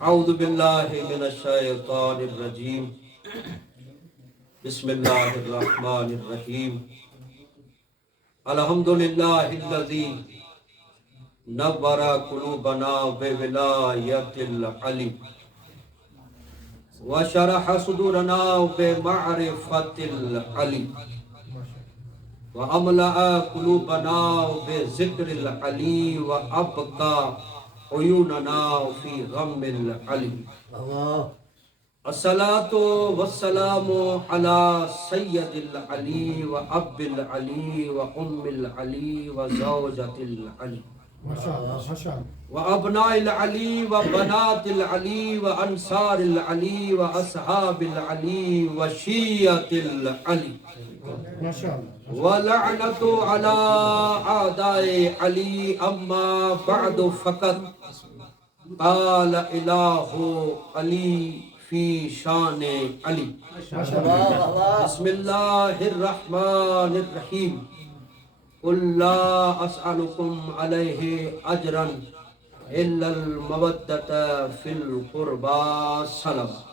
اعوذ باللہ من الشیطان الرجیم بسم اللہ الرحمن الرحیم الحمدللہ الذی نور قلوبنا بولایت العلی وشرح صدورنا بمعرفت العلی واملأ قلوبنا بذکر العلی وابقى عیوننا فی غم العلی الصلاة والسلام علی سید العلی و اب العلی و ام العلی و زوجت العلی و ابناء العلی و بنات العلی و انصار العلی و اصحاب العلی و شیعت العلی ولعنت علی اعداء علی اما بعد فقط قال الہ علی فی شان علی بسم اللہ الرحمن الرحیم قل لا اسألکم علیہ اجرا الا المودۃ فی القربى صلوات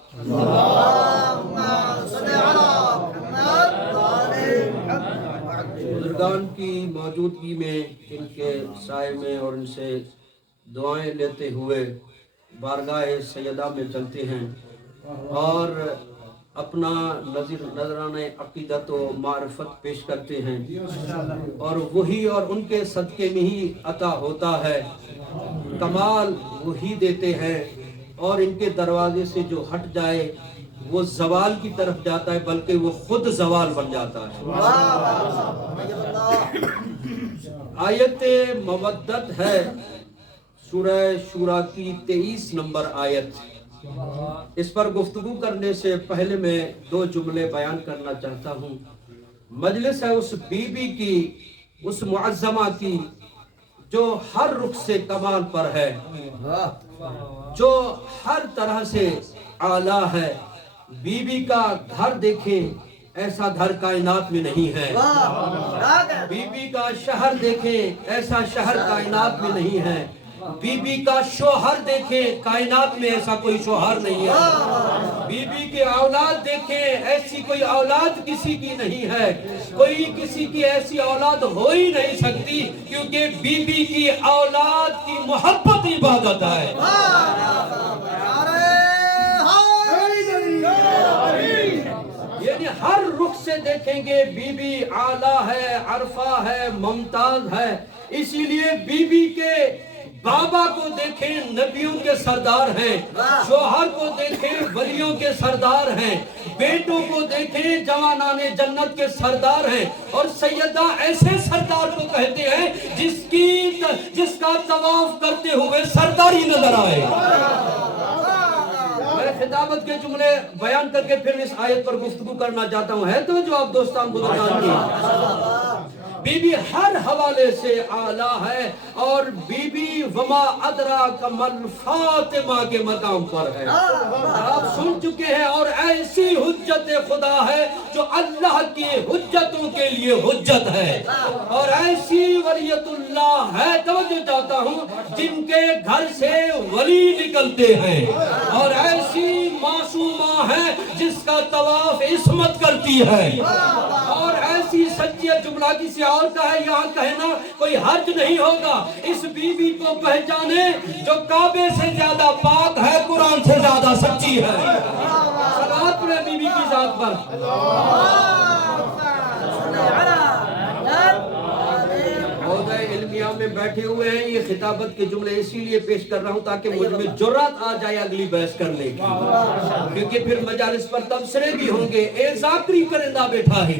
بزرگان کی موجودگی میں ان کے سائے میں اور ان سے دعائیں لیتے ہوئے بارگاہ سیدہ میں چلتے ہیں اور اپنا نذرانہ عقیدت و معرفت پیش کرتے ہیں اور وہی اور ان کے صدقے میں ہی عطا ہوتا ہے، کمال وہی دیتے ہیں، اور ان کے دروازے سے جو ہٹ جائے وہ زوال کی طرف جاتا ہے بلکہ وہ خود زوال بن جاتا ہے۔ آیت مودت ہے سورہ شورى کی 23 نمبر آیت۔ اس پر گفتگو کرنے سے پہلے میں 2 جملے بیان کرنا چاہتا ہوں۔ مجلس ہے اس بی بی کی، اس معظمہ کی جو ہر رخ سے کمال پر ہے، جو ہر طرح سے اعلیٰ ہے۔ بی بی کا گھر دیکھیں، ایسا گھر کائنات میں نہیں ہے۔ بی بی کا شہر دیکھیں، ایسا شہر کائنات میں نہیں ہے۔ بی بی کا شوہر دیکھیں، کائنات میں ایسا کوئی شوہر نہیں ہے۔ بی بی کے اولاد دیکھیں، ایسی کوئی اولاد کسی کی نہیں ہے۔ کوئی کسی کی ایسی اولاد ہو ہی نہیں سکتی، کیونکہ بی بی کی اولاد کی محبت عبادت ہے۔ یعنی ہر رخ سے دیکھیں گے بی بی اعلیٰ ہے، عرفہ ہے، ممتاز ہے۔ اسی لیے بی بی کے بابا کو دیکھیں، نبیوں کے سردار ہیں، شوہر کو دیکھیں، ولیوں کے سردار ہیں، بیٹوں کو دیکھیں، جوانان جنت کے سردار ہیں، اور سیدہ ایسے سردار کو کہتے ہیں جس کا طواف کرتے ہوئے سرداری نظر آئے۔ میں خطابت کے جملے بیان کر کے پھر اس آیت پر گفتگو کرنا چاہتا ہوں۔ ہے تو جو آپ دوستان بزرگان کی بی بی ہر حوالے سے اعلیٰ ہے، اور بی بی وما ادراک مل فاطمہ کے مقام پر ہے۔ آپ سن چکے ہیں، اور ایسی حجت خدا ہے جو اللہ کی حجتوں کے لیے حجت ہے، اور ایسی ولیت اللہ ہے، توجہ چاہتا ہوں، جن کے گھر سے ولی نکلتے ہیں، اور ایسی معصومہ ہے جس کا طواف عصمت کرتی ہے، اور ایسی سچیت جملہ کسی اور کا ہے، یہاں کہنا کوئی حرج نہیں ہوگا۔ اس بی بی کو پہچانے جو کعبے سے زیادہ پاک ہے، قرآن سے زیادہ سچی ہے۔ صلوات پڑھیں بی بی کی ذات پر۔ عہدہ علمیہ میں بیٹھے ہوئے ہیں، یہ خطابت کے جملے اسی لیے پیش کر رہا ہوں تاکہ مجھ میں جرات آ جائے اگلی بحث کرنے کی، کیونکہ پھر مجالس پر تبصرے بھی ہوں گے۔ اے ذاکری کرندہ بیٹھا ہے،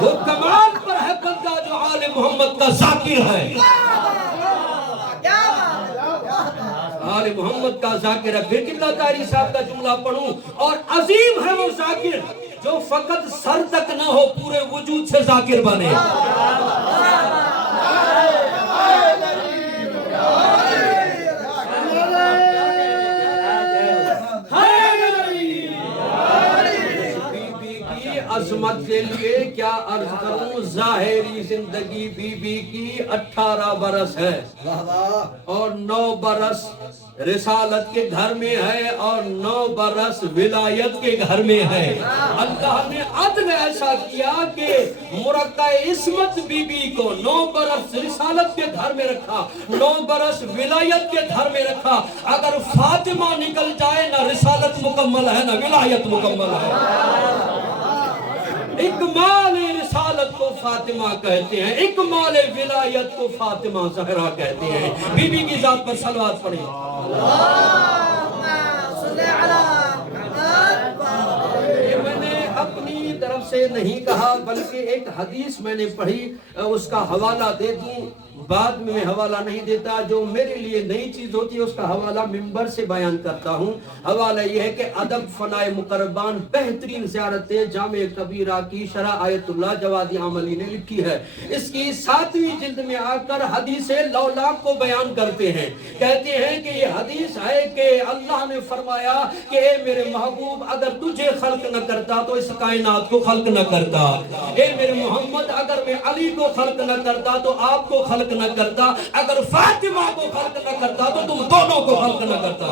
وہ کمال پر ہے بندہ جو آل محمد کا ذاکر ہے۔ آل محمد کا ذاکر ہے۔ پھر قبلہ طاہری صاحب کا جملہ پڑھوں، اور عظیم ہے وہ ذاکر جو فقط سر تک نہ ہو، پورے وجود سے ذاکر بنے۔ इसमत के लिए क्या अर्ज करूं, ज़ाहिरी जिंदगी बीबी की 18 बरस है और 9 बरस रिसालत के घर में है और 9 बरस विलायत के घर में है। अल्लाह ने अदल ऐसा किया कि मुरक्का इस्मत बीबी को 9 बरस रिसालत के घर में रखा, 9 बरस विलायत के घर में रखा। अगर फातिमा निकल जाए ना रिसालत मुकम्मल है ना विलायत मुकम्मल है। इकमाल रिसालत को फातिमा कहते हैं, इकमाल विलायत को फातिमा ज़हरा कहते हैं। बीबी की जात पर सलवात पढ़ें। ये मैंने अपनी तरफ से नहीं कहा बल्कि एक हदीस मैंने पढ़ी, उसका हवाला दे दूं। बाद में मैं हवाला नहीं देता, जो मेरे लिए नई चीज होती है उसका हवाला मिंबर से बयान करता हूँ। हवाला यह है कि अदब फनाए मुकरबान बेहतरीन ज़ियारत जामे कबीरा की शरह आयतुल्लाह जवादी अमली ने लिखी है। इसकी 7वीं जिल्द में आकर हदीस लौलाक को बयान करते हैं। कहते हैं कि ये हदीस है कि अल्लाह ने फरमाया कि ए मेरे महबूब, अगर तुझे खल्क न करता तो इस कायनात को खल्क न करता। ए मेरे मोहम्मद, अगर मैं अली को खल्क न करता तो आपको खल्क न करता। अगर फातिमा को खल्क न करता तो तुम दोनों को खल्क न करता।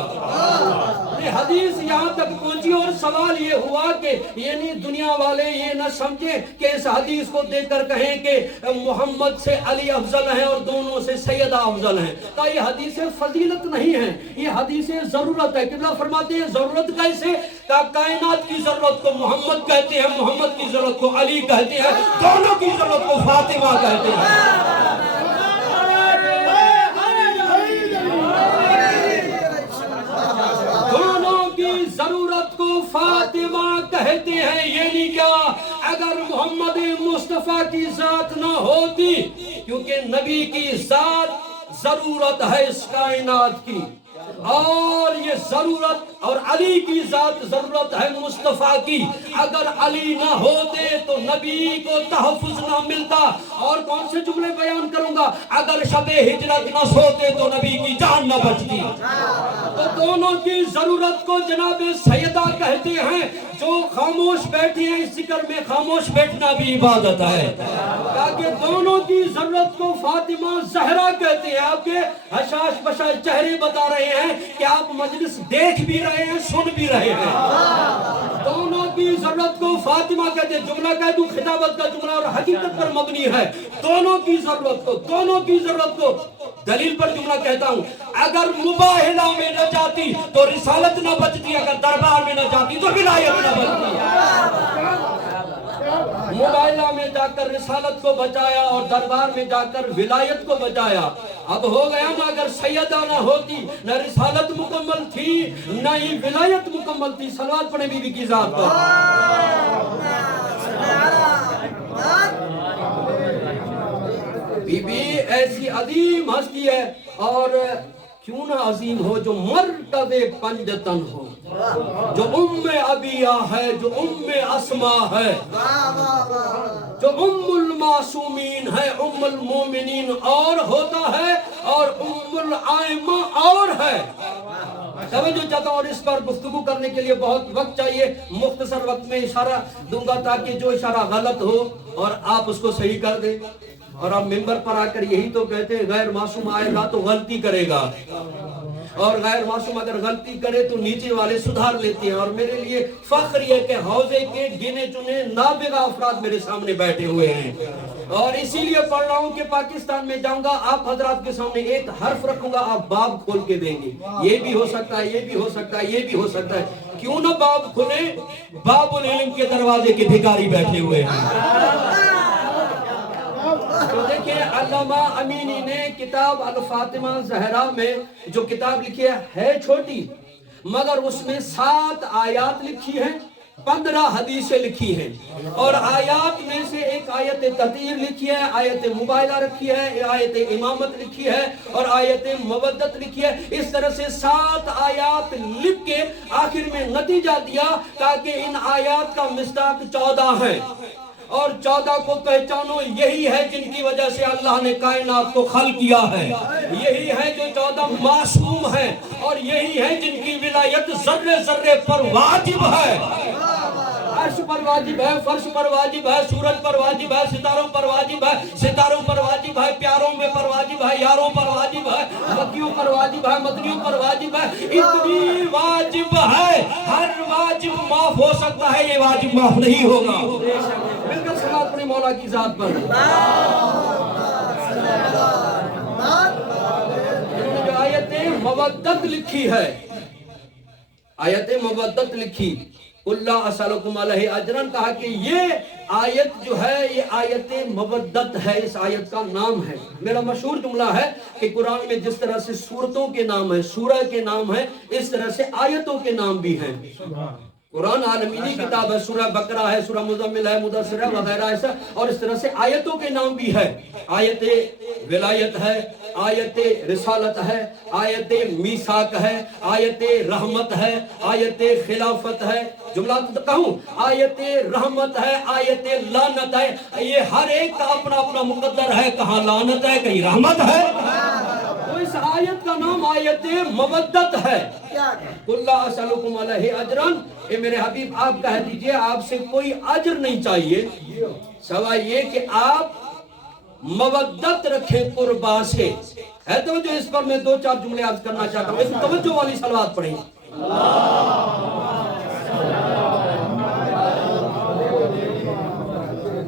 ये हदीस यहाँ तक पहुंची और सवाल ये हुआ कि यानी दुनिया वाले ये न समझे कि इस हदीस को देखकर कहें कि मोहम्मद से अली अफजल है और दोनों से सैयदा अफजल है। तो ये हदीस फजीलत नहीं है, ये हदीस जरूरत है। किबला फरमाते हैं जरूरत कैसे? कायनात की जरूरत को मोहम्मद कहते हैं, मोहम्मद की जरूरत को अली कहते हैं, दोनों की जरूरत को फातिमा कहते हैं। जरूरत को फातिमा कहते हैं। ये नहीं क्या अगर मोहम्मद मुस्तफा की जात ना होती, क्योंकि नबी की जात जरूरत है इस कायनात की, और ये जरूरत और अली की जात जरूरत है मुस्तफा की। अगर अली ना होते तो नबी को तहफ़्फ़ुज़ ना मिलता। और कौन से जुमले बयान करूंगा, अगर शबे हिजरत ना सोते तो नबी की जान ना बचती। तो दोनों की जरूरत को जनाबे सैयदा कहते हैं। जो खामोश बैठी है इस जिक्र में खामोश बैठना भी इबादत है, ताकि दोनों की जरूरत को फातिमा ज़हरा कहते हैं। आपके हशाश बशाश चेहरे बता रहे हैं कि आप मजलिस देख भी रहे हैं, सुन भी रहे हैं। दोनों की जरूरत को फातिमा कहते हैं। जुमला कह दूं खिताबत का जुमला और हकीकत पर मबनी है। दोनों की जरूरत को, दोनों की जरूरत को दलील पर जुमला कहता हूं। अगर मुबाहिला में न जाती तो रिसालत न बचती, अगर दरबार में न जाती तो विलायत न बचती। मुबाहिला में जाकर रिसालत को बचाया और दरबार में जाकर विलायत को बचाया। अब हो गया ना, अगर सैयदा ना होती न रिसालत मुकम्मल थी न ही विलायत मुकम्मल थी। सलवात पढ़े बीबी की जात पर। बीबी ऐसी अजीम हस्ती है, और क्यों ना अजीम हो, जो मर्तबे पंजतन हो, जो उम्मे अबिया है, जो उम्मे अस्मा है, जो उम्मुल मासूमीन है, उम्मुल मोमिनीन और होता है, और उम्मुल आइमा और है। समझो चाहता हूँ, और इस पर गुफ्तगू करने के लिए बहुत वक्त चाहिए। मुख्तसर वक्त में इशारा दूंगा ताकि जो इशारा गलत हो और आप उसको सही कर दें। और आप मिंबर पर आकर यही तो कहते हैं गैर मासूम आएगा तो गलती करेगा, और गैर मासूम अगर गलती करे तो नीचे वाले सुधार लेते हैं। और मेरे लिए फख्र है कि हौजे के गिने चुने नाबिगा अफराद मेरे सामने बैठे हुए हैं, और इसीलिए पढ़ रहा हूँ कि पाकिस्तान में जाऊंगा, आप हजरात के सामने एक हर्फ रखूंगा, आप बाब खोल के देंगे। ये भी हो सकता है, ये भी हो सकता है, ये भी हो सकता है। क्यों ना बाब खुले? बाबुल इल्म के दरवाजे के भिखारी बैठे हुए हैं। तो देखिए, अल्लामा अमीनी ने किताब अल फातिमा ज़हरा में जो किताब लिखी है छोटी, मगर उसमें 7 आयात लिखी है, 15 हदीसें लिखी हैं, और आयात में से एक आयत ततीर लिखी है, आयत मुबाहिला रखी है, आयत इमामत लिखी है, और आयत मवद्दत लिखी है। इस तरह से 7 आयात लिख के आखिर में नतीजा दिया ताकि इन आयात का मिस्दाक 14 है, और 14 को पहचानो। यही है जिनकी वजह से अल्लाह ने कायनात को खल किया है, यही है जो 14 मासूम है, और यही है जिनकी विलायत जर्रे जर्रे पर वाजिब है। अर्श पर वाजिब है, फर्श पर वाजिब है, सूरज पर वाजिब है, सितारों पर वाजिब है, सितारों पर वाजिब है, प्यारों में पर वाजिब है, यारों पर वाजिब है, मक्कियों पर वाजिब है, मदनियों पर वाजिब है। इतनी वाजिब है, हर वाजिब माफ हो सकता है, ये वाजिब माफ नहीं होगा। बिल्कुल सलात अपने मौला की जात पर। इन्होंने जो आयतें मवद्दत लिखी है, आयतें मवद्दत लिखी, कुल्ला असलकुम अलैहि अजरन, कहा कि ये आयत जो है ये आयत मवद्दत है, इस आयत का नाम है। मेरा मशहूर जुमला है कि कुरान में जिस तरह से सूरतों के नाम है, सूरह के नाम है, इस तरह से आयतों के नाम भी हैं। कुरान आलमीनी किताब है, सूरह बकरा है, सूरह मुज़म्मिल है, मुदस्सिर है वगैरह ऐसा, और इस तरह से आयतों के नाम भी है। आयत विलायत है, आयत रिसालत है, आयत मीसाक है, आयत रहमत है, आयत खिलाफत है, जुमला तो कहूं, आयत रहमत है, आयत लानत है। ये हर एक का अपना अपना मुकद्दर है, कहाँ लानत है, कहीं रहमत है। तो इस आयत का नाम आयत मवद्दत है। कुल्ला असलकुम अलैहि अजरन, ये मेरे हबीब आप कह दीजिए आपसे कोई अजर नहीं चाहिए, सवाल ये कि आप मवद्दत रखें कुर्बा से। है तो जो इस पर मैं दो चार जुमले अर्ज करना चाहता हूँ, इसमें तवज्जो वाली सलवात पढ़ें।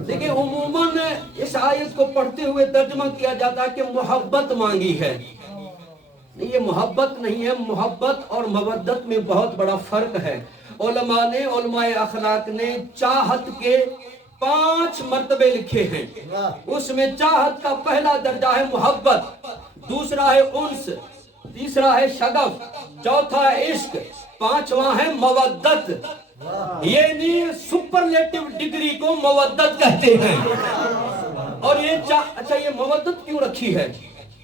देखिए उमूमन इस आयत को पढ़ते हुए तर्जुमा किया जाता है कि मोहब्बत मांगी है। नहीं, ये मोहब्बत नहीं है, मोहब्बत और मवद्दत में बहुत बड़ा फर्क है। उलमा ने, उलमाए अखलाक ने चाहत के 5 मर्तबे लिखे हैं। उसमें चाहत का पहला दर्जा है मोहब्बत, दूसरा है उन्स, तीसरा है शगफ, चौथा है इश्क, पांचवा है मवद्दत। ये नहीं सुपरलेटिव डिग्री को मवद्दत कहते हैं। और ये अच्छा ये मवद्दत क्यों रखी है?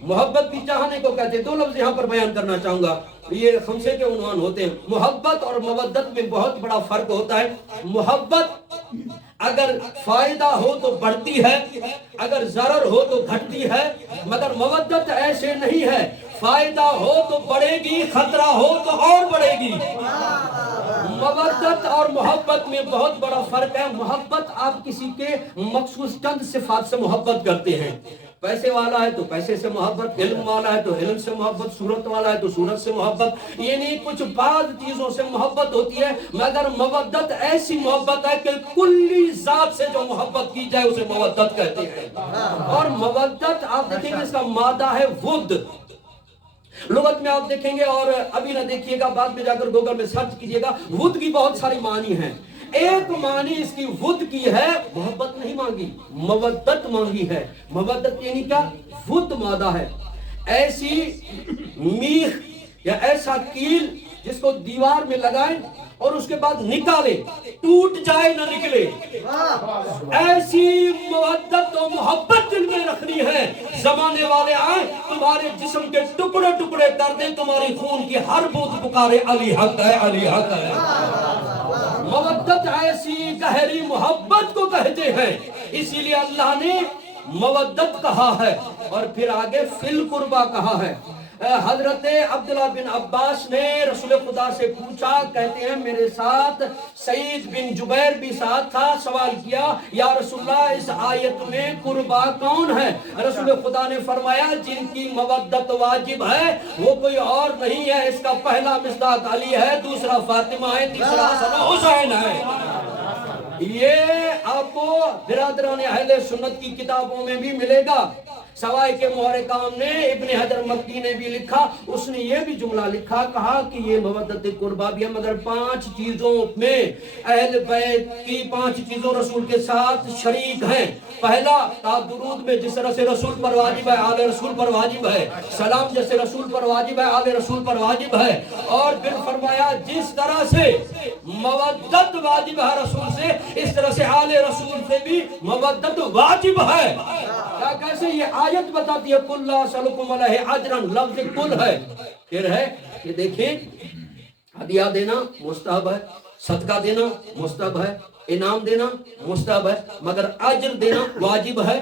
मोहब्बत भी चाहने को कहते हैं। 2 लफ्ज यहाँ पर बयान करना चाहूंगा, ये खमसे के उन्वान होते हैं। मोहब्बत और मवद्दत में बहुत बड़ा फर्क होता है। मोहब्बत अगर फायदा हो तो बढ़ती है, अगर जरर हो तो घटती है, मगर मवद्दत ऐसे नहीं है, फायदा हो तो बढ़ेगी, खतरा हो तो और बढ़ेगी। मवद्दत और मोहब्बत में बहुत बड़ा फर्क है। मोहब्बत आप किसी के मखसूस चंद सिफात से मोहब्बत करते हैं। पैसे वाला है तो पैसे से मोहब्बत, इल्म वाला है तो इल्म से मोहब्बत, सूरत वाला है तो सूरत से मोहब्बत, ये नहीं कुछ बाद चीजों से मोहब्बत होती है। मगर मवद्दत ऐसी मोहब्बत है कि कुल्ली जात से जो मोहब्बत की जाए उसे मवद्दत कहते हैं। और मवद्दत आप देखेंगे इसका मादा है वुद, लुगत में आप देखेंगे, और अभी ना देखिएगा, बाद में जाकर गूगल में सर्च कीजिएगा। वुद की बहुत सारी मानी हैं। एक मानी इसकी वुद की है, मोहब्बत नहीं मांगी, मवद्दत मांगी है। मवद्दत यानी क्या? वुद मादा है, ऐसी मीख या ऐसा कील जिसको दीवार में लगाएं और उसके बाद निकाले, टूट जाए ना निकले, ऐसी मवद्दत और मोहब्बत दिल में रखनी है। जमाने वाले आए तुम्हारे जिस्म के टुकड़े टुकड़े कर दे, तुम्हारी खून की हर बूंद पुकारे अली हक है, अली हक है। मवद्दत ऐसी गहरी मोहब्बत को कहते हैं, इसीलिए अल्लाह ने मवद्दत कहा है और फिर आगे फिल कुर्बा कहा है। हजरत अब्दुल्लाह बिन अब्बास ने रसूल खुदा से पूछा, कहते हैं मेरे साथ सईद बिन जुबैर भी साथ था, सवाल किया या रसूलल्लाह इस आयत में कुर्बा कौन है? रसूल खुदा ने फरमाया जिनकी मवद्दत वाजिब है वो कोई और नहीं है, इसका पहला मिसदाक अली है, दूसरा फातिमा है, तीसरा हसन हुसैन है। ये आपको बिरादरान अहले सुन्नत की किताबों में भी मिलेगा। सवाई के मुहर्रिकाम ने, इब्ने हजर मक्की ने भी लिखा, उसने ये भी जुमला लिखा, कहा कि ये मवद्दत कुर्बा भी है, मगर 5 चीजों में अहल बैत की 5 चीजों रसूल के साथ शरीक हैं। पहला, आप दुरूद में जिस तरह से रसूल पर वाजिब है आले रसूल पर वाजिब है, सलाम जैसे रसूल पर वाजिब है आले रसूल पर वाजिब है। और फिर फरमाया जिस तरह से मवद्दत वाजिब है रसूल से, इस तरह से आले रसूल से भी मवद्दत वाजिब है। क्या कैसे? ये आयत बताती है कुल्ला सलकुम अलैहि अजरन, लफ्ज़ कुल है। फिर है कि देखिए हदिया देना मुस्तहब है, सदका देना मुस्तहब है, इनाम देना मुस्तहब है, मगर अजर देना वाजिब है।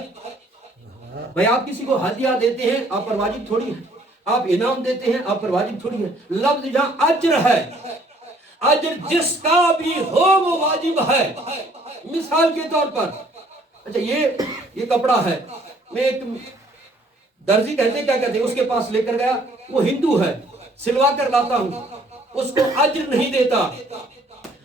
भाई आप किसी को हदिया देते हैं, आप पर वाजिब थोड़ी है। आप इनाम देते हैं, आप पर वाजिब थोड़ी है। लफ्ज जहां अजर है, अजर जिसका भी हो वो वाजिब है। मिसाल के तौर पर, अच्छा ये कपड़ा है, मैं एक दर्जी कहते क्या कहते हैं, उसके पास लेकर गया, वो हिंदू है, सिलवा कर लाता हूं, उसको अजर नहीं देता,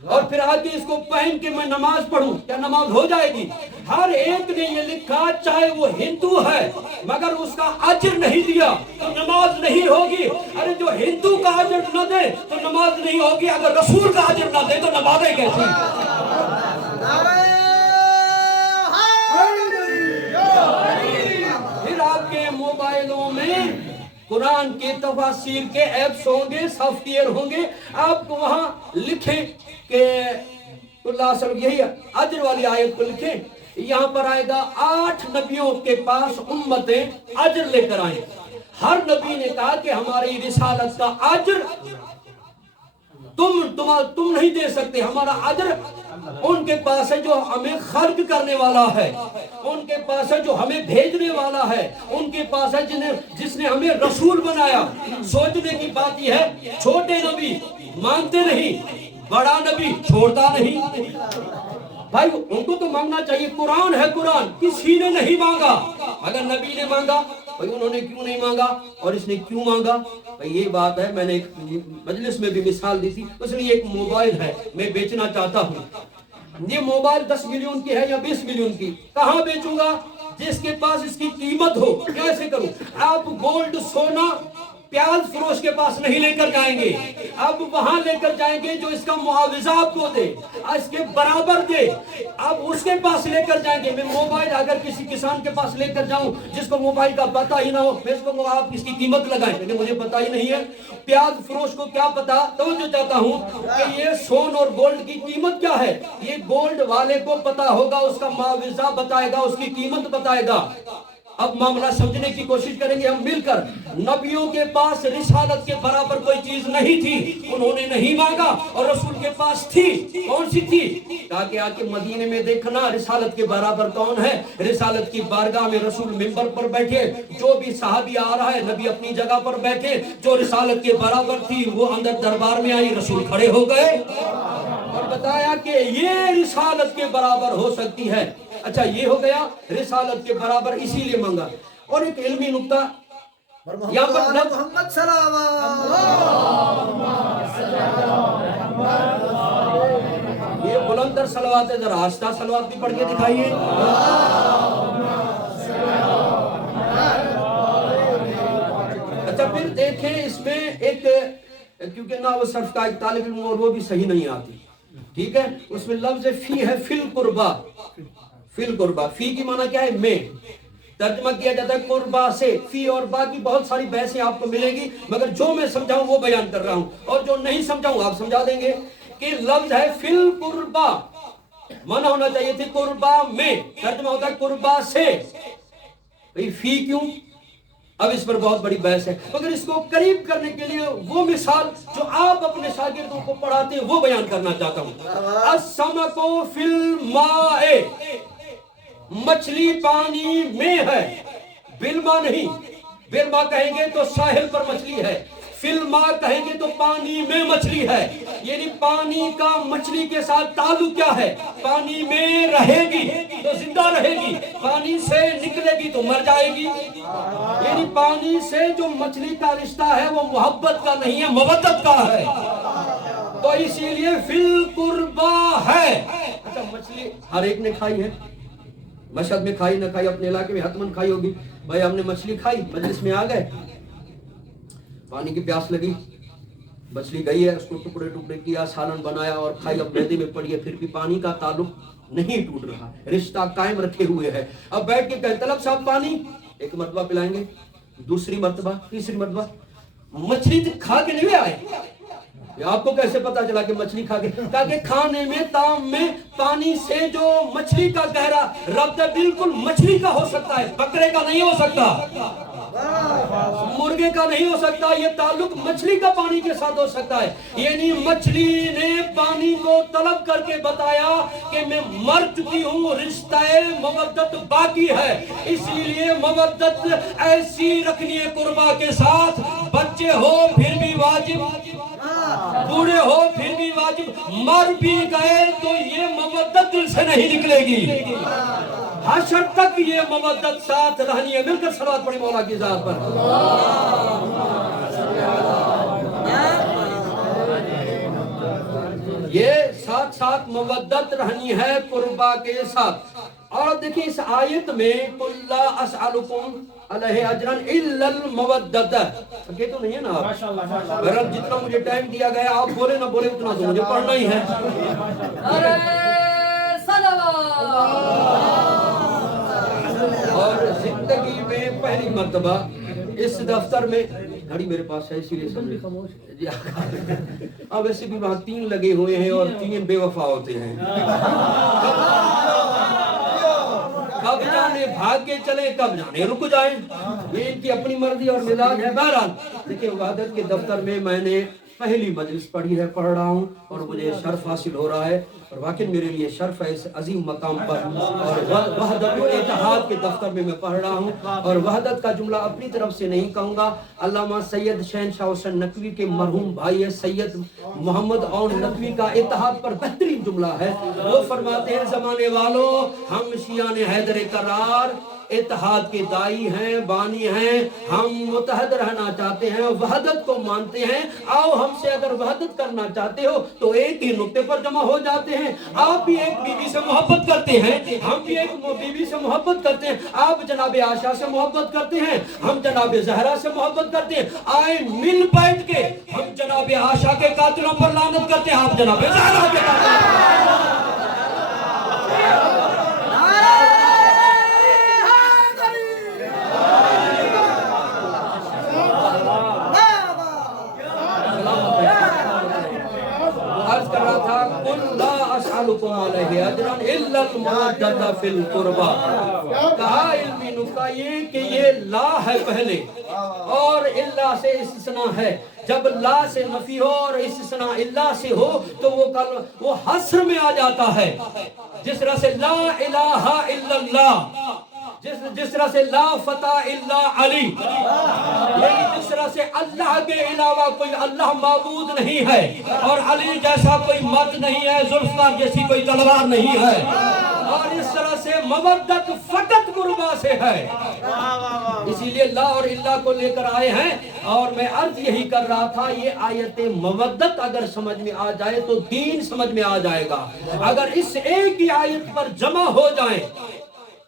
और फिर आगे इसको पहन के मैं नमाज पढ़ूं, क्या नमाज हो जाएगी? हर एक ने ये लिखा, चाहे वो हिंदू है, मगर उसका अजर नहीं दिया तो नमाज नहीं होगी। अरे जो हिंदू का अजर न दे तो नमाज नहीं होगी, अगर रसूल का अजर न दे तो नमाजें कैसी? फिर आपके मोबाइलों में कुरान के तफसीर के ऐप्स होंगे, सॉफ्टवेयर होंगे, आपको वहां लिखें कि यही अजर वाली आयत को लिखें, यहाँ पर आएगा 8 नबियों के पास उम्मतें अजर लेकर आए। हर नबी ने कहा कि हमारी रिसालत का अजर तुम नहीं दे सकते, हमारा अजर उनके पास है जो हमें खर्च करने वाला है, उनके पास है जो हमें भेजने वाला है, उनके पास है जिसने हमें रसूल बनाया। सोचने की बात यह है, छोटे नबी मानते नहीं, बड़ा नबी छोड़ता नहीं। भाई उनको तो मांगना चाहिए, कुरान है, कुरान किसी ने नहीं मांगा, अगर नबी ने मांगा भाई उन्होंने क्यों नहीं मांगा और इसने क्यों मांगा? भाई ये बात है, मैंने एक मजलिस में भी मिसाल दी थी, उसने एक मोबाइल है मैं बेचना चाहता हूँ, ये मोबाइल 10 मिलियन की है या 20 मिलियन की, कहाँ बेचूंगा? जिसके पास इसकी कीमत हो। कैसे करूं? आप गोल्ड, सोना, प्याज फरोश के पास नहीं लेकर जाएंगे, अब वहां लेकर जाएंगे जो इसका मुआवजा आपको दे, इसके बराबर दे, अब उसके पास लेकर जाएंगे। मैं मोबाइल अगर किसी किसान के पास लेकर जाऊं जिसको मोबाइल का पता ही ना हो, मैं इसको आप इसकी कीमत लगाएं, लेकिन मुझे पता ही नहीं है, प्याज फरोश को क्या पता? तो जो चाहता हूं कि ये सोन और गोल्ड की कीमत क्या है, ये गोल्ड वाले को पता होगा, उसका मुआवजा बताएगा, उसकी कीमत बताएगा। अब मामला समझने की कोशिश करेंगे हम मिलकर। नबियों के पास रिसालत के बराबर कोई चीज नहीं थी, उन्होंने नहीं मांगा, और रसूल के पास थी। कौन सी थी? ताकि आके मदीने में देखना रिसालत के बराबर कौन है। रिसालत की बारगाह में रसूल मिंबर पर बैठे, जो भी सहाबी आ रहा है, नबी अपनी जगह पर बैठे, जो रिसालत के बराबर थी वो अंदर दरबार में आई, रसूल खड़े हो गए और बताया कि ये रिसालत के बराबर हो सकती है। अच्छा ये हो गया रिसालत के बराबर, इसीलिए मांगा। और एक इल्मी नुक्ता यहाँ पर, मोहम्मद ये बुलंदर सलवात है, जरा आस्था सलवात भी पढ़ के दिखाइए। अच्छा फिर देखें इसमें एक, क्योंकि ना वो सर्फ का एक तालिब इल्म और वो भी सही नहीं आती, ठीक है, उसमें लफ्ज फी है, फिल कुर्बा। फिल कुर्बा, फी की माना क्या है? में। तर्जमा किया जाता है कुर्बा से। फी और बा की बहुत सारी बहसें आपको मिलेंगी, मगर जो मैं समझाऊं वो बयान कर रहा हूं, और जो नहीं समझाऊं आप समझा देंगे कि लफ्ज है फिल कुर्बा, माना होना चाहिए थी कुर्बा में, तर्जमा होता है कुर्बा से। भाई फी क्यों? अब इस पर बहुत बड़ी बहस है, मगर इसको करीब करने के लिए वो मिसाल जो आप अपने शागिर्दों को पढ़ाते हैं वो बयान करना चाहता हूं। अस्समको फिल माए, मछली पानी में है, बिलमा नहीं। बिलमा कहेंगे तो साहिल पर मछली है, फिल्मा कहेंगे तो पानी में मछली है। यानी पानी का मछली के साथ ताल्लुक क्या है? पानी में रहेगी तो जिंदा रहेगी, पानी से निकलेगी तो मर जाएगी। यानी पानी से जो मछली का रिश्ता है वो मोहब्बत का नहीं है, मवद्दत का है, तो इसीलिए फिल कुर्बा है। अच्छा मछली हर एक ने खाई है, मशहद में खाई ना खाई, अपने इलाके में हतमन खाई होगी। भाई हमने मछली खाई, मजलिस में आ गए, पानी की प्यास लगी, मछली गई है, उसको टुकड़े टुकड़े किया, सालन बनाया और खाई, अब मैदे में पड़ी है, फिर भी पानी का ताल्लुक नहीं टूट रहा, रिश्ता कायम रखे हुए है। अब बैठ के कहे तलब साहब पानी, एक मरतबा पिलाएंगे, दूसरी मरतबा, तीसरी मरतबा, मछली तो खा के नहीं आए। आपको कैसे पता चला कि मछली खा के? ताकि खाने में, ताम में पानी से जो मछली का गहरा रब्त बिल्कुल मछली का हो सकता है, बकरे का नहीं हो सकता, मुर्गे का नहीं हो सकता, ये ताल्लुक मछली का पानी के साथ हो सकता है। यानी मछली ने पानी को तलब करके बताया कि मैं मर चुकी हूँ, रिश्ता मवद्दत बाकी है, इसीलिए मवद्दत ऐसी रखनी है कुर्बा के साथ। बच्चे हो फिर भी वाजिब, बूढ़े हो फिर भी वाजिब। آج مر بھی گئے تو یہ مودت دل سے نہیں نکلے گی، حشر تک یہ مودت ساتھ رہنی ہے۔ مل کر صلوات پڑھیں مولا کی ذات پر۔ یہ ساتھ ساتھ مودت رہنی ہے قربا کے ساتھ۔ اور دیکھیں اس آیت میں قُلْ لَا أَسْأَلُكُمْ عَلَيْهِ أَجْرًا إِلَّا الْمَوَدَّةَ، کہ تو نہیں ہے نا آپ؟ اگر جتنا مجھے ٹائم دیا گیا آپ بولے نہ بولے اتنا تو مجھے پڑھنا ہی ہے۔ اور زندگی میں پہلی مرتبہ اس دفتر میں، گھڑی میرے پاس ہے اسی لیے سمجھے، اب ایسے بھی وہاں 3 لگے ہوئے ہیں اور 3 بے وفا ہوتے ہیں، کب جانے بھاگ کے چلے کب جانے رک جائیں، یہ ان کی اپنی مرضی اور مزاج ہے۔ بہرحال دیکھیں وحدت کے دفتر میں نے پہلی مجلس پڑھی ہے، پڑھ رہا ہوں اور مجھے شرف حاصل ہو رہا ہے، اور واقعی میرے لیے شرف ہے اس عظیم مقام پر، اور وحدت و اتحاد کے دفتر میں پڑھ رہا ہوں۔ اور وحدت کا جملہ اپنی طرف سے نہیں کہوں گا، علامہ سید شہنشاہ حسین نقوی کے مرحوم بھائی سید محمد اون نقوی کا اتحاد پر بہترین جملہ ہے۔ وہ فرماتے ہیں زمانے والوں، ہم شیعان حیدر کرار اتحاد کے دائی ہیں، بانی ہیں، ہم متحد رہنا چاہتے ہیں، وحدت کو مانتے ہیں، آؤ ہم سے اگر وحدت کرنا چاہتے ہو تو ایک ہی نقطے پر جمع ہو جاتے ہیں۔ آپ بھی ایک بیوی سے محبت کرتے ہیں، ہم بھی ایک بیوی سے محبت کرتے ہیں، آپ جناب عائشہ سے محبت کرتے ہیں، ہم جناب زہرا سے محبت کرتے ہیں، آئے مل بیٹھ کے ہم جناب عائشہ کے قاتلوں پر لعنت کرتے ہیں، آپ جناب زہرا کے قاتلوں عرض کر رہا تھا قُلْ لَا أَسْأَلُكُمْ عَلَيْهِ أَجْرًا إِلَّا الْمَوَدَّةَ فِي الْقُرْبَى۔ کہا علمی نکتہ یہ کہ یہ لا ہے پہلے اور اللہ سے استثناء ہے، جب لا سے نفی ہو اور استثناء اللہ سے ہو تو وہ حصر میں آ جاتا ہے، جس طرح سے لا الہ الا اللہ، جس طرح سے لا فتح الا علی، یعنی جس طرح سے اللہ کے علاوہ کوئی اللہ معبود نہیں ہے اور علی جیسا کوئی مرد نہیں ہے، ذوالفقار جیسی کوئی تلوار نہیں ہے، اور اس طرح سے مودت فقط قربا سے ہے، اسی لیے لا اور اللہ کو لے کر آئے ہیں۔ اور میں عرض یہی کر رہا تھا یہ آیت مودت اگر سمجھ میں آ جائے تو دین سمجھ میں آ جائے گا، اگر اس ایک ہی آیت پر جمع ہو جائیں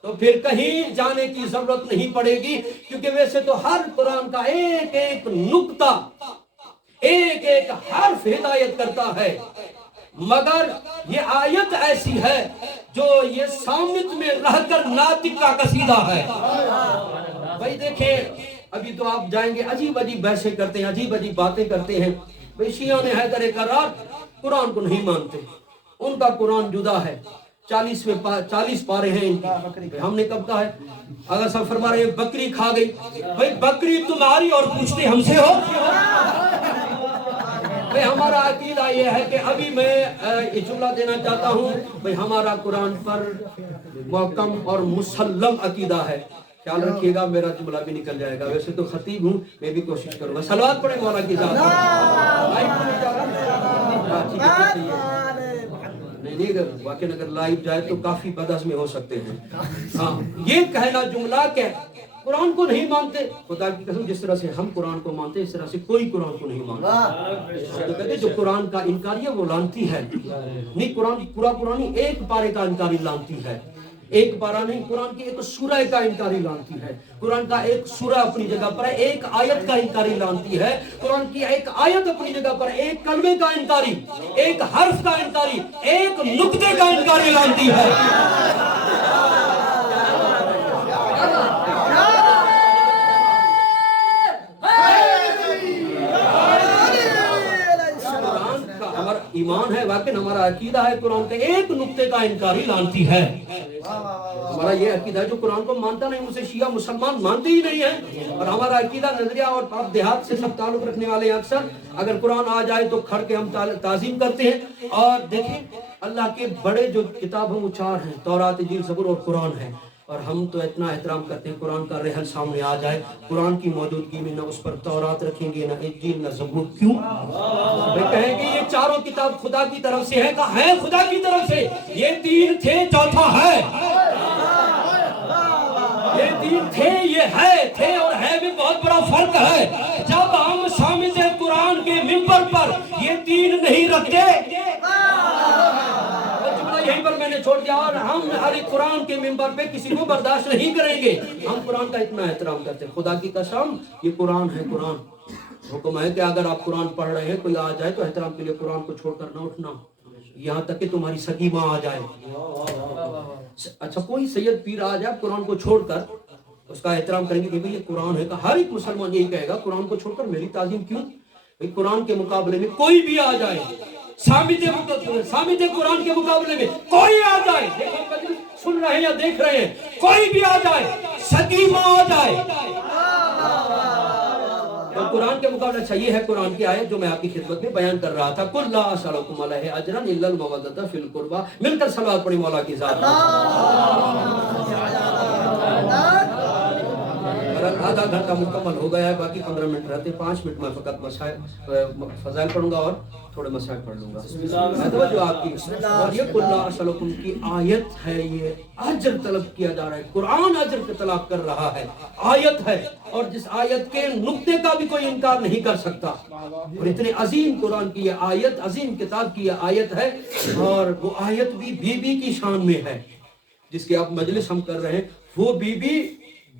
تو پھر کہیں جانے کی ضرورت نہیں پڑے گی، کیونکہ ویسے تو ہر قرآن کا ایک ایک نقطہ، ایک ایک حرف ہدایت کرتا ہے، مگر یہ آیت ایسی ہے جو یہ صامت میں رہ کر ناطق کا قصیدہ ہے۔ بھائی دیکھیں ابھی تو آپ جائیں گے عجیب عجیب بحثیں کرتے ہیں، عجیب عجیب باتیں کرتے ہیں، بھائی شیعہ نے حیدر کرار قرآن کو نہیں مانتے، ان کا قرآن جدا ہے، 40 پارے ہیں ان کی، ہم نے کب کہا ہے؟ اگر سب فرما رہے ہیں بکری کھا گئی، بھئی بکری تمہاری اور پوچھتے ہم سے ہو؟ بھئی ہمارا عقیدہ یہ ہے کہ ابھی میں یہ جملہ دینا چاہتا ہوں، بھئی ہمارا قرآن پر محکم اور مسلم عقیدہ ہے، خیال رکھیے گا میرا جملہ بھی نکل جائے گا، ویسے تو خطیب ہوں میں بھی کوشش کروں گا، صلوات پڑھیں مولا کی ذات نہیں، واقعی اگر لائیو جائے تو کافی بدعزم ہو سکتے ہیں۔ ہاں یہ کہنا جملہ کہ قرآن کو نہیں مانتے، خدا کی قسم جس طرح سے ہم قرآن کو مانتے اس طرح سے کوئی قرآن کو نہیں مانتا، تو کہتے جو قرآن کا انکاری ہے وہ لانتی ہے، نہیں قرآن پورا قرآن ایک پارے کا انکاری لانتی ہے، ایک پارہ نہیں، قرآن کی ایک سورہ کا انکاری لانتی ہے، قرآن کا ایک سورہ اپنی جگہ پر ہے، ایک آیت کا انکاری لانتی ہے، قرآن کی ایک آیت اپنی جگہ پر، ایک کلمے کا انکاری، ایک حرف کا انکاری، ایک نقطے کا انکاری لانتی ہے۔ ہمارا ایمان ہے، واقعی ہمارا عقیدہ ہے قرآن کے ایک نقطے کا انکاری لانتی ہے، ہمارا یہ عقیدہ ہے جو قرآن کو مانتا نہیں اسے شیعہ مسلمان مانتے ہی نہیں ہیں، اور ہمارا عقیدہ نظریہ اور آپ دیہات سے سب تعلق رکھنے والے ہیں، اکثر اگر قرآن آ جائے تو کھڑ کے ہم تعظیم کرتے ہیں۔ اور دیکھیں اللہ کے بڑے جو کتاب ہیں وہ 4 ہیں، تورات، انجیل، زبور اور قرآن ہے، اور ہم تو اتنا احترام کرتے ہیں قرآن کا رحل سامنے آ جائے، قرآن کی موجودگی میں نہ اس پر تورات رکھیں گے، نہ انجیل، نہ زبور. کیوں؟ وہ کہیں گے یہ چاروں کتاب خدا کی طرف سے ہے. کہا ہے خدا کی طرف سے، یہ تین تھے چوتھا ہے. یہ تین تھے، یہ ہے، تھے اور ہے میں بہت بڑا فرق ہے. جب ہم سامنے قرآن کے منبر پر یہ تین نہیں رکھتے، یہیں پر میں نے چھوڑ دیا، اور ہم ہر ایک قرآن کے منبر پہ کسی کو برداشت نہیں کریں گے. ہم قرآن کا اتنا احترام کرتے ہیں. خدا کی قسم یہ قرآن ہے. قرآن حکم ہے کہ اگر آپ قرآن پڑھ رہے ہیں، کوئی آ جائے تو احترام کے لیے قرآن کو چھوڑ کر نہ اٹھنا، یہاں تک کہ تمہاری سگی ماں آ جائے. اچھا کوئی سید پیر آ جائے، قرآن کو چھوڑ کر اس کا احترام کریں گے کہ یہ قرآن ہے. ہر ایک مسلمان یہی کہے گا قرآن کو چھوڑ کر میری تعظیم کیوں؟ قرآن کے مقابلے میں کوئی بھی آ جائے، سامد قرآن کے مقابلے میں کوئی آ جائے، سن رہے ہیں یا دیکھ رہے ہیں، کوئی بھی آ جائے، سگی ماں آ جائے، تو قرآن کے مقابلے. اچھا یہ ہے قرآن کی آیت جو میں آپ کی خدمت میں بیان کر رہا تھا. قُلْ لَا أَسْأَلُكُمْ عَلَيْهِ أَجْرًا إِلَّا الْمَوَدَّةَ فِي الْقُرْبَى. مل کر صلوات پڑھی مولا کی ذات. آدھا گھنٹہ مکمل ہو گیا ہے، باقی 15 منٹ رہتے. 5 منٹ میں فقط فضائل پڑھوں گا اور تھوڑے مسائل پڑھ لوں گا. توجہ آپ کی. اور یہ قُلْ لَا أَسْأَلُكُمْ کی آیت ہے، یہ اجر طلب کیا جا رہا ہے. قرآن اجر کا طلب کر رہا ہے، آیت ہے، اور جس آیت کے نقطے کا بھی کوئی انکار نہیں کر سکتا. اور اتنے عظیم قرآن کی یہ آیت، عظیم کتاب کی یہ آیت ہے، اور وہ آیت بھی بی بی کی شان میں ہے جس کی آپ مجلس ہم کر رہے ہیں. وہ بی بی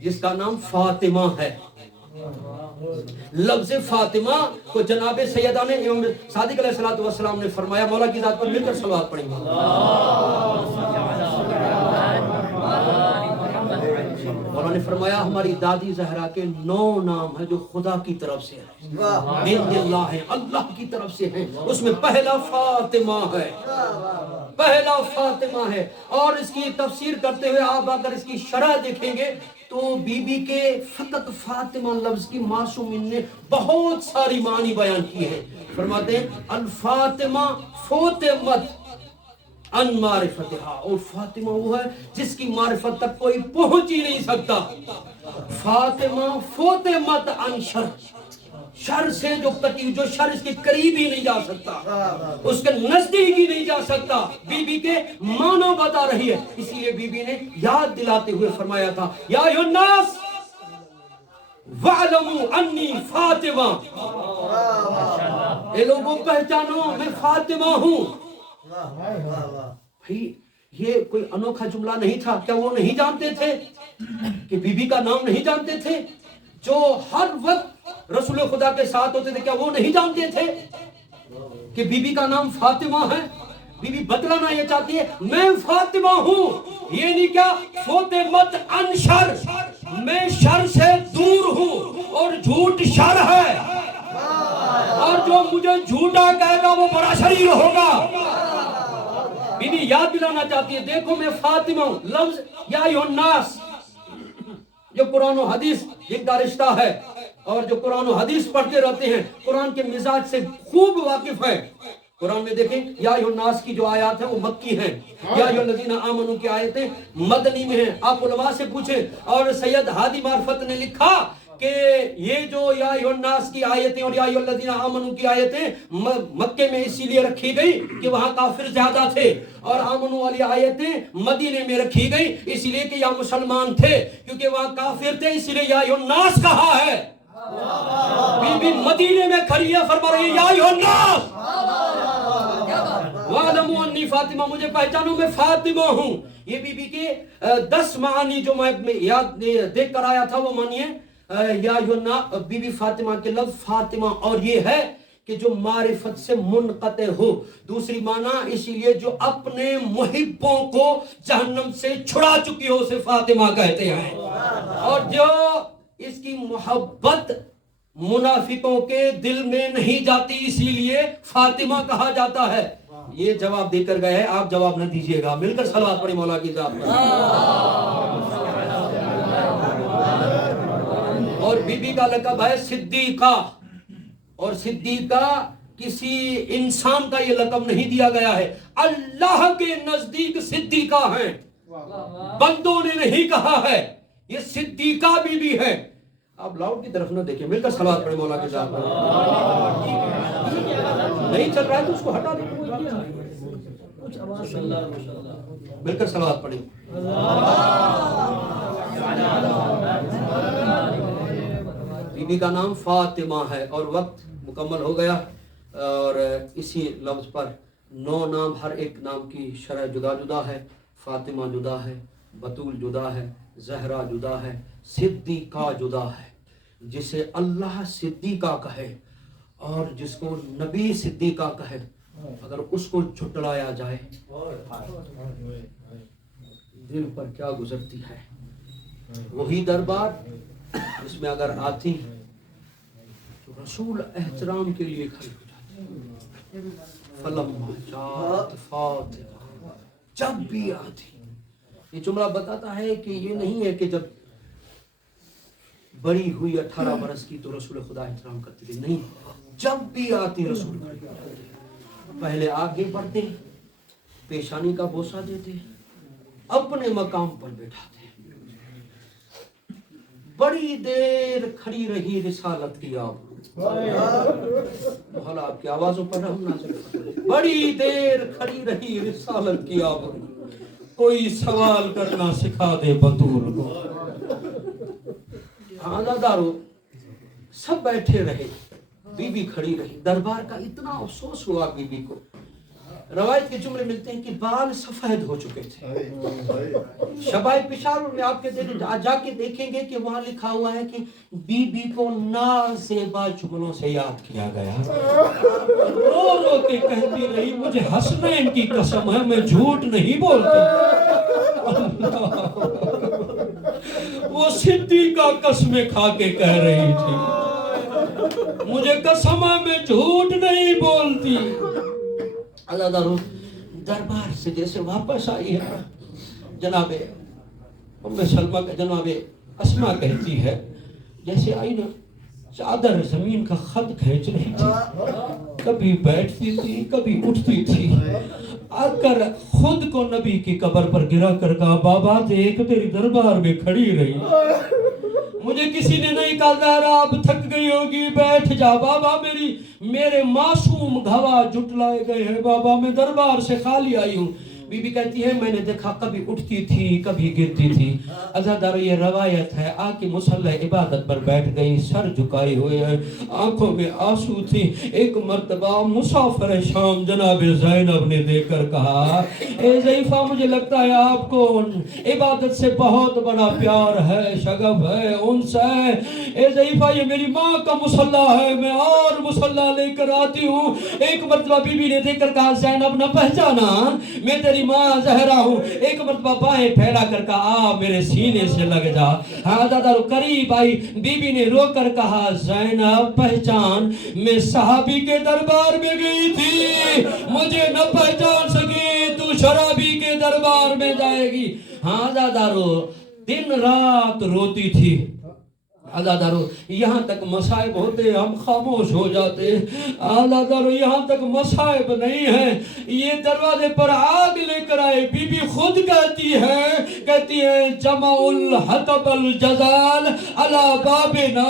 جس کا نام فاطمہ ہے. لفظ فاطمہ کو جناب سیدہ نے امام صادق علیہ السلام نے فرمایا. مولا کی ذات پر مل کر صلوات پڑھیں گے. مولا نے فرمایا ہماری دادی زہرا کے 9 نام ہیں جو خدا کی طرف سے ہیں، بسم اللہ ہے، اللہ کی طرف سے ہیں. اس میں پہلا فاطمہ ہے، پہلا فاطمہ ہے. اور اس کی تفسیر کرتے ہوئے آپ اگر اس کی شرح دیکھیں گے تو بی بی کے فقط فاطمہ لفظ کی معصومین نے بہت ساری معنی بیان کی ہے. فرماتے ہیں الفاطمہ فوتمت ان معرفتہا، اور فاطمہ وہ ہے جس کی معرفت تک کوئی پہنچ ہی نہیں سکتا. فاطمہ فوتمت ان شر، شر سے جو شر اس کے قریب ہی نہیں جا سکتا، اس کے نزدیک ہی نہیں جا سکتا. بی بی کے معنی بتا رہی ہے. اسی لیے بی بی نے یاد دلاتے ہوئے فرمایا تھا یا ایھا الناس وَاعْلَمُوا أَنِّي فاطمہ، اے لوگوں پہچانو میں فاطمہ ہوں. یہ کوئی انوکھا جملہ نہیں تھا. کیا وہ نہیں جانتے تھے کہ بی بی کا نام نہیں جانتے تھے؟ جو ہر وقت رسول خدا کے ساتھ ہوتے تھے کیا وہ نہیں جانتے تھے کہ بی بی کا نام فاطمہ ہے؟ بی بی بتلانا یہ چاہتی ہے میں فاطمہ ہوں. یہ نہیں کیا فوتمت ان شر، میں شر سے دور ہوں اور جھوٹ شر ہے، اور جو مجھے جھوٹا کہے گا وہ بڑا شریر ہوگا. بی بی یاد دلانا چاہتی ہے دیکھو میں فاطمہ ہوں. لفظ یا ایھا الناس جو قرآن و حدیث جن کا رشتہ ہے اور جو قرآن و حدیث پڑھتے رہتے ہیں، قرآن کے مزاج سے خوب واقف ہے. قرآن میں دیکھیں یا ایھا الناس کی جو آیات ہیں وہ مکی ہیں، یا ایھا الذین آمنوا کی آیتیں مدنی میں ہیں. آپ علماء سے پوچھیں. اور سید ہادی معرفت نے لکھا کہ یہ جو یا ایھا الناس کی آیتیں اور یا ایھا الذین آمنوا کی آیتیں مکے میں اسی لیے رکھی گئی کہ وہاں کافر زیادہ تھے، اور آمنوا والی آیتیں مدینے میں رکھی گئی اسی لیے کہ یہاں مسلمان تھے، کیونکہ وہاں کافر تھے اسی لیے یا ایھا الناس کہا ہے. بی بی مدینے میں کھڑی ہے، فرما رہی ہے یا ایھا الناس وَاعْلَمُوا أَنِّي فاطمہ، مجھے پہچانو میں فاطمہ ہوں. یہ بی بی کے 10 معنی جو میں یاد دیکھ کر آیا تھا وہ معنی ہے یا ایھا بی بی فاطمہ کے لفظ فاطمہ، اور یہ ہے کہ جو معرفت سے منقطع ہو. دوسری معنی اسی لیے جو اپنے محبوں کو جہنم سے چھڑا چکی ہو اسے فاطمہ کہتے ہیں، اور جو اس کی محبت منافقوں کے دل میں نہیں جاتی اسی لیے فاطمہ کہا جاتا ہے. یہ جواب دے کر گئے ہیں، آپ جواب نہ دیجئے گا. مل کر صلوات پڑھی مولا کی ذات پر. اور بی بی کا لقب ہے صدیقہ، اور صدیقہ کسی انسان کا یہ لقب نہیں دیا گیا ہے، اللہ کے نزدیک صدیقہ ہیں. बंदों ने नहीं कहा है, ये सिद्दीका बीबी है। आप लाउड की तरफ ना देखें, मिलकर सलावत पढ़े मौला के साथ। नहीं चल रहा है तो उसको हटा दे, कुछ आवाज मिलकर सलावत पढ़े। बीबी का नाम फातिमा है और वक्त मुकम्मल हो गया। और इसी लफ्ज पर 9 नाम, हर एक नाम की शरह जुदा जुदा है। फातिमा जुदा है, बतूल जुदा है, जहरा जुदा है, सिद्दीका जुदा है। जिसे अल्लाह सिद्दीका कहे और जिसको नबी सिद्दीका कहे, अगर उसको झुटलाया जाए दिल पर क्या गुजरती है। वही दरबार इसमें अगर आती तो रसूल एहतराम के लिए खड़ी हो जाती। फलम्मा जात फातिमा, जब भी आती। ये जुमला बताता है कि ये नहीं है कि जब बड़ी हुई 18 बरस की तो रसूल खुदा एहतराम करती थी, नहीं, जब भी आती रसूल पहले आगे बढ़ते, पेशानी का बोसा देते, अपने मकाम पर बैठाते। बड़ी देर खड़ी रही रिसालत की आबरू। मौला आपकी आवाजों पर रहम नाज़िल फरमाए। बड़ी देर खड़ी रही रिसालत की आबरू, कोई सवाल करना सिखा दे बतूल को। आज़ादारो सब बैठे रहे, बीबी खड़ी रही। दरबार का इतना अफसोस हुआ बीबी को। रवायत के जुमले मिलते हैं कि बाल सफेद हो चुके थे। शबाए पिशावर में आपके जाके देखेंगे कि वहां लिखा हुआ है कि बीबी को नाज़ेबा जुमलों से याद किया गया। रो रो के कहती रही, मुझे हसनैन की कसम है, मैं झूठ नहीं बोलती। वो सिद्दीका कसमें खा के कह रही थी, मुझे कसम है मैं झूठ नहीं बोलती। अज़ादारो दरबार से जैसे वापस आई है, जनाबे उम्मे सलमा का जनाबे अस्मा कहती है, जैसे आई ना चादर जमीन का खत खींच रही थी। कभी बैठती थी, कभी उठती थी, आकर खुद को नबी की कब्र पर गिरा कर कहा, बाबा देख तेरी दरबार में खड़ी रही, मुझे किसी ने नहीं कहा ज़हरा अब थक गई होगी, बैठ जा। बाबा मेरे मासूम घवा जुटलाए गए हैं, बाबा मैं दरबार से खाली आई हूँ। बीबी कहती है, मैंने देखा कभी उठती थी, कभी गिरती थी। अज़ादारो ये रवायत है, आके मुसल्ला इबादत पर बैठ गई, सर झुकाए हुए है, आंखों में आंसू थी। एक मर्तबा मुसाफिर शाम जनाब ज़ैनब ने देखकर कहा, ए ज़ैफ़ा मुझे लगता है आपको इबादत से बहुत बड़ा प्यार है, शगफ है, उन्स है। ए ज़ैफ़ा ये मेरी माँ का मुसल्ला है, मैं और मुसल्ला लेकर आती हूँ। एक मर्तबा बीबी ने देखकर कहा, ज़ैनब न पहचाना, मैं तेरी माँ ज़हरा हूँ। एक मर्तबा बाहें फैला कर कहा, आ मेरे सीने से लग जा। हाँ दादा करीब आई, बीबी ने रो कर कहा, ज़ैनब पहचान, मैं सहाबी के दरबार में गई थी, मुझे न पहचान सकी, तू शराबी के दरबार में जाएगी। हाँ दादारो दिन रात रोती थी। आज़ादारो यहाँ तक मसाइब होते हम खामोश हो जाते। आज़ादारो यहाँ तक मसाइब नहीं है, ये दरवाजे पर आग लेकर आए। बीबी खुद कहती है जमाउल हतबल जजाल अला बाबिना,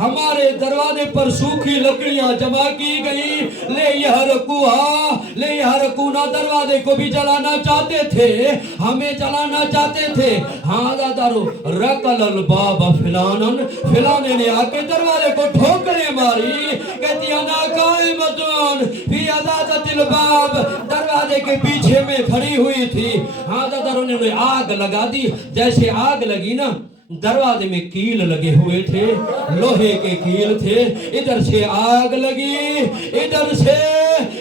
हमारे दरवाजे पर सूखी लकड़ियां जमा की गई। ले यह रकूना दरवाजे को भी जलाना चाहते थे, हमें जलाना चाहते थे। हाँ आज़ादारो रकल अल बाब फिलानन, फिलाने ने आके दरवाजे को ठोकरें मारी। कहती अना काइमतुन फी अज़ाज़तिल बाब, दरवाजे के पीछे में खड़ी हुई थी। हाँ दादारों ने आग लगा दी। जैसे आग लगी ना, दरवाजे में कील लगे हुए थे, लोहे के कील थे। इधर से आग लगी, इधर से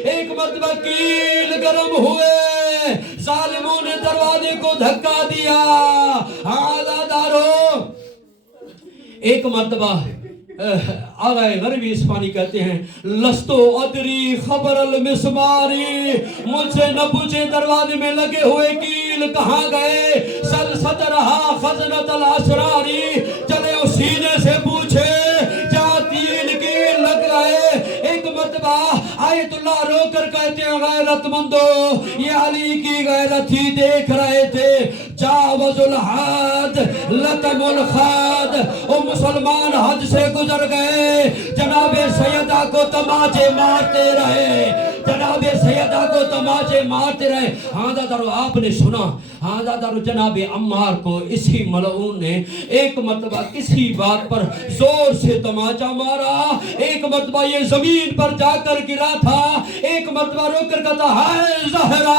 एक मर्तबा कील गरम हुए, जालिमों ने दरवाजे को धक्का दिया। हाँ दादारों एक मर्तबा आगाए गरबी इस्पानी कहते हैं, लस्तो अदरी खबर अल मिसमारी, मुझसे न पूछे दरवाजे में लगे हुए कील कहाँ गए। सल सदरहा खजनत अल असरारी, चले उस सीने से पूछे जहाँ 3 कील लग गए। एक मर्तबा आयतुल्लाह रोकर कहते हैं, गैरतमंदो ये अली की गैरत ही देख रहे थे। जावजुल हद लतमुल खद। ओ मुसलमान हद से गुजर गए, जनाबे सैयदा को तमाचे मारते रहे, जनाबे सैयदा को तमाचे मारते रहे। हादा दारो आपने सुना, हादा दारो जनाबे अम्मार को इसी मलऊन ने एक मर्तबा किसी बात पर जोर से तमाचा मारा, एक मर्तबा ये जमीन पर जाकर गिरा था, एक मर्तबा रोक कर कहता है ज़हरा,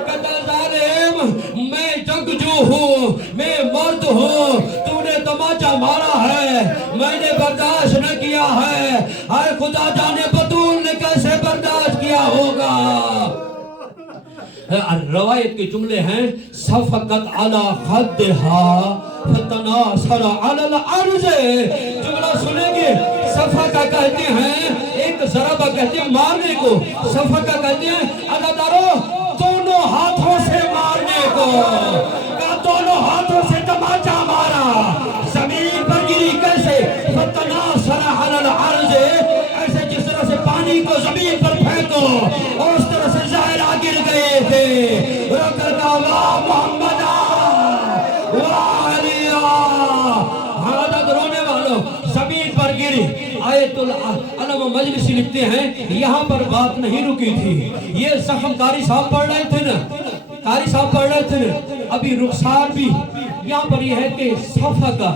कहता जालिम मैं जंगजू हूँ, मैं मर्द हूँ, तूने तमाचा मारा है, मैंने बर्दाश्त न किया है, हाय खुदा जाने बतूल ने कैसे बर्दाश्त किया होगा। रवायत के जुमले हैं सफकत अला खद्दहा फतनासर अलल अर्ज़। जुमला सुनेंगे, सफका कहते हैं एक ज़रबा कहते हैं मारने को, सफका कहते हैं अदादारो दोनों हाथों से मारने को, का दोनों हाथों से तमाचा मारा, जमीन पर गिरी कैसे फतनासर अलल अर्ज़, ऐसे जिस तरह से पानी को जमीन पर फेंको और उस तरह से ज़हरा गिर गए थे। रोकर का वाह मोहम्मदा वाह अलिया, हालत रोने वालों जमीन पर गिरी। आयतुल अलम मजलिसी लिखते हैं यहाँ पर बात नहीं रुकी थी, ये जख्म कारी साहब पढ़ रहे थे ना, कारी साहब पढ़ रहे थे ना, अभी रुखसार भी यहाँ पर यह है कि सफा का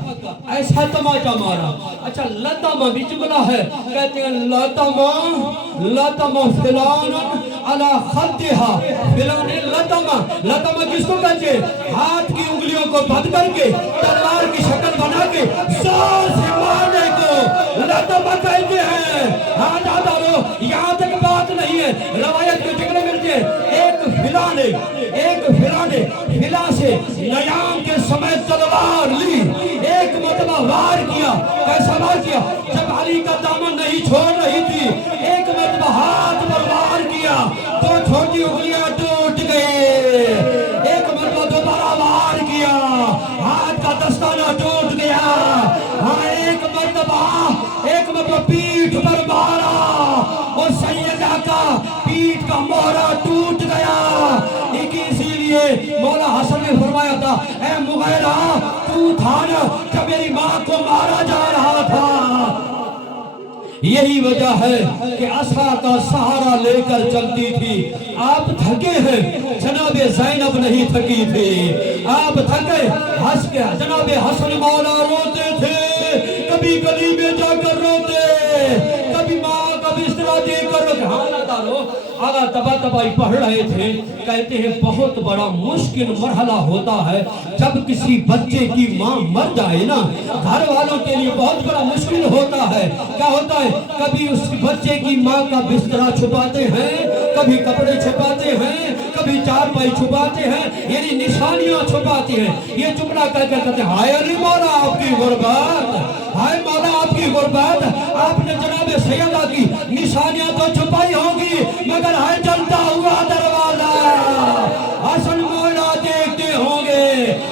ऐसा तमाचा मारा। अच्छा लतमा भी जुमला है, कहते हैं लतमा फिलान अला खद्दिहा, फिलान लतमा, लतमा किसको कहते हैं, हाथ की उंगलियों को बंद करके तलवार की शक्ल बना के जोर से मारने को लतमा कहते हैं। हाँ दादारो यहाँ तक बात नहीं है, रवायत के जुमले मिलते हैं एक फिलाने फिला से नयाम के समय तलवार ली, एक मतबा वार किया, कैसा वार किया, जब अली का दामन नहीं छोड़ रही थी, एक मतबा हाथ पर वार किया तो छोटी उंगलियां टूट गई, एक मतबा दोबारा वार किया हाथ का दस्ताना टूट गया, हाँ एक मतबा पीठ पर मारा और सैयदा का पीठ का मोहरा टूट गया। इसीलिए मौला हसन ने फरमाया था, ऐ मुगैरा तू था ना जब मेरी माँ को मारा जा रहा था। यही वजह है कि असा का सहारा लेकर चलती थी। आप थके हैं, जनाबे ज़ैनब नहीं थकी थी, आप थके, हंस के जनाबे हसन मौला रोते थे, कभी गली में जाकर रोते, कभी माँ का बिस्तरा देकर रोते। हाँ ना तारो आगा तबा तबाई पढ़ रहे थे, कहते हैं बहुत बड़ा मुश्किल मरहला होता है जब किसी बच्चे की माँ मर जाए ना, घर वालों के लिए बहुत बड़ा मुश्किल होता है। क्या होता है, कभी उस बच्चे की माँ का बिस्तरा छुपाते हैं, कभी कपड़े छुपाते हैं, कभी चारपाई छुपाते हैं, यानी निशानियां छुपाते हैं। ये जुमला कहकर कहते हैं हाय अली मौला आपकी गुर्बत, हाय मौला आपकी गुर्बत, आपने जनाबे सैयदा की निशानियां तो छुपाई होगी मगर हाय जलता हुआ दरवाजा हसन मौला देखते होंगे,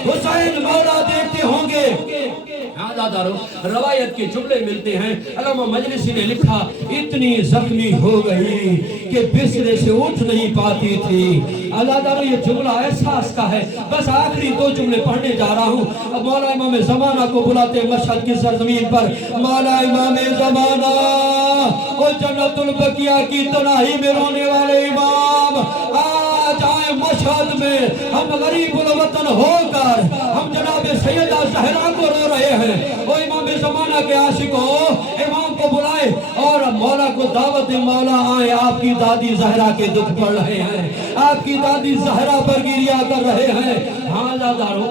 हुसैन मौला देखते होंगे। रवायत के जुमले मिलते हैं, अल्लामा मजलिसी ने लिखा इतनी जख्मी हो गई कि बिस्तरे से उठ नहीं पाती थी। अल्लाह दारो ये जुमला एहसास का है। बस आखिरी दो जुमले पढ़ने जा रहा हूँ। अब मौला इमाम ज़माना को बुलाते मशहद की सरजमीन पर, मौला इमाम ज़माना और जन्नतुल बकिया की तनाही में रोने वाले इमाम, आज आए मशहद में हम गरीबुल वतन होकर हम जनाबे सैयदा ज़हरा को रो रहे हैं। वो इमाम ज़माना के आशिकों, इमाम को बुलाए और मौला को दावत दे, मौला आए आपकी दादी ज़हरा के दुख पड़ रहे हैं, आपकी दादी ज़हरा पर गिरिया कर रहे हैं। हाँ दादारो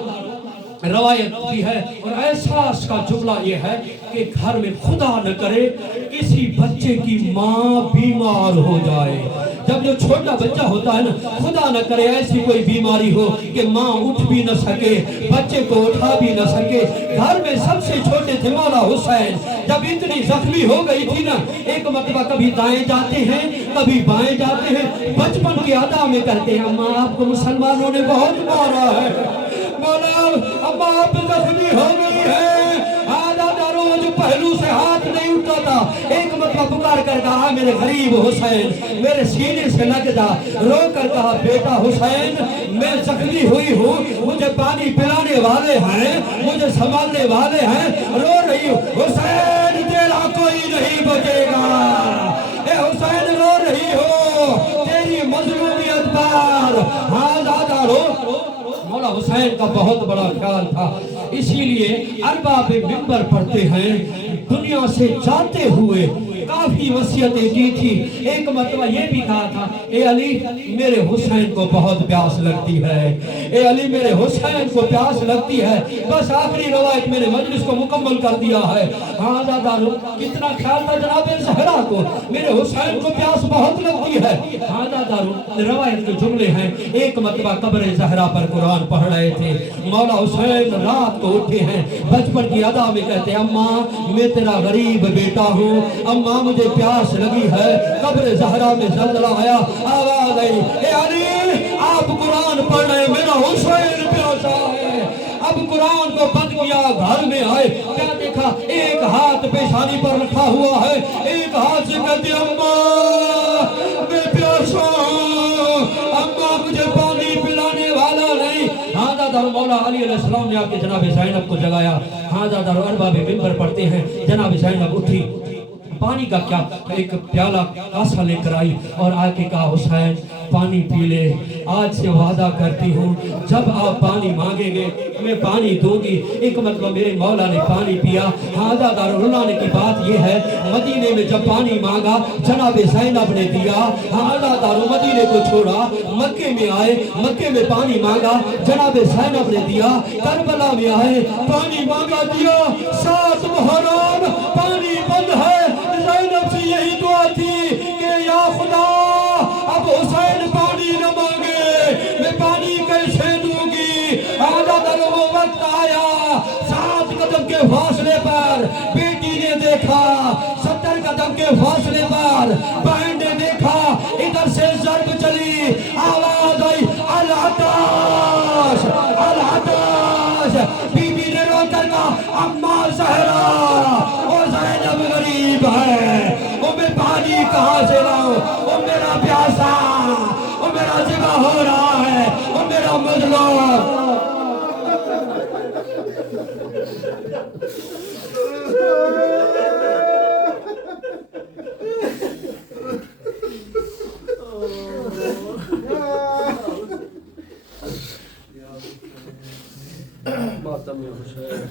रवायत भी है और एहसास का जुमला ये है कि घर में खुदा न करे किसी बच्चे की माँ बीमार हो जाए। जब जो छोटा बच्चा होता है ना, खुदा न करे ऐसी कोई बीमारी हो कि माँ उठ भी न सके, बच्चे को उठा भी न सके। घर में सबसे छोटे थे मौला हुसैन, जब इतनी जख्मी हो गई थी ना, एक मरतबा कभी दाएं जाते हैं कभी बाएं जाते हैं, बचपन की अदा में कहते हैं अम्मा आपको मुसलमानों ने बहुत मारा है, मौला अम्मा आप जख्मी हो गई है। आधा रोज पहलू से हाथ नहीं उठता था, एक मरतबा पुकार कर कहा मेरे गरीब हुसैन, मेरे सीने से लग जा। रो कर कहा बेटा हुसैन, मैं जख्मी हुई हूँ, मुझे पानी पिलाने वाले हैं, मुझे संभालने वाले हैं, रो रही हूँ। हुसैन तेरा कोई नहीं बचेगा, ए हुसैन रो रही हो, तेरी मजलूमियत पर। हाँ दादा रो। मौला हुसैन का बहुत बड़ा ख्याल था, इसीलिए अरबाब मिंबर पढ़ते हैं, दुनिया से जाते हुए काफी वसीयतें की थी। एक मरतबा ये भी कहा था, ए अली मेरे हुसैन को बहुत प्यास लगती है, ए अली मेरे हुसैन को प्यास लगती है। बस आखिरी रवायत मेरे मजलिस को मुकम्मल कर दिया है। हाँ दादा कितना ख्याल था जनाब ज़हरा को, मेरे हुसैन को प्यास बहुत लगती है। हाँ दादा रवायत के जुमले हैं, एक मरतबा कब्र ज़हरा पर कुरान पढ़ रहे थे, मौला हुसैन रात को उठे हैं, बचपन की अदा में कहते अम्मा मैं तेरा गरीब बेटा हूँ, अम्मा मुझे प्यास लगी है। कब्र ज़हरा में ज़लज़ला आया, आवाज़ आई, ए अली आप कुरान पढ़ रहे, मेरा हुसैन प्यासा है। अब कुरान को बंद किया, घर में आए, क्या देखा, एक हाथ पेशानी पर रखा हुआ है, एक हाथ से कहते अम्मा मैं प्यासा हूं, अम्मा मुझे पानी पिलाने वाला नहीं। हाँ दादा मौला अली अलैहिस्सलाम ने आके जनाब ज़ैनब को जगाया। हाँ दादा अरबाब मिंबर पढ़ते हैं, जनाब ज़ैनब उठी, पानी का क्या एक प्याला कासा लेकर आई और आके कहा हुसैन पानी पी ले, आज से वादा करती हूँ जब आप पानी मांगेंगे मैं पानी दूंगी। एक मतलब मेरे मौला ने पानी पिया। हाँ दादा रुलाने की बात यह है, मदीने में जब पानी मांगा जनाब ज़ैनब ने दिया। हाँ दादा मदीने को छोड़ा, मक्के में आए, मक्के में पानी मांगा, जनाब ज़ैनब ने दिया। करबला में आए, पानी मांगा, दिया। 7 मुहर्रम पानी बंद है। ज़ैनब से यही दुआ थी कि या खुदा अब हुसैन पानी न मांगे, मैं पानी कैसे दूंगी। वो वक्त आया, 7 कदम के फासले पर बेटी ने देखा, 70 कदम के फासले पर बहन ने देखा, इधर से ज़र्ब चली, आवाज आई अल अताश अल अताश। बीबी ने रोकर कहा अम्मा ज़हरा वो ज़ैनब गरीब है, वो मैं पानी कहाँ से लाऊं, वो मेरा प्यासा, वो मेरा जिगा हो रहा है, वो मेरा मजलूम। मातम हुसैन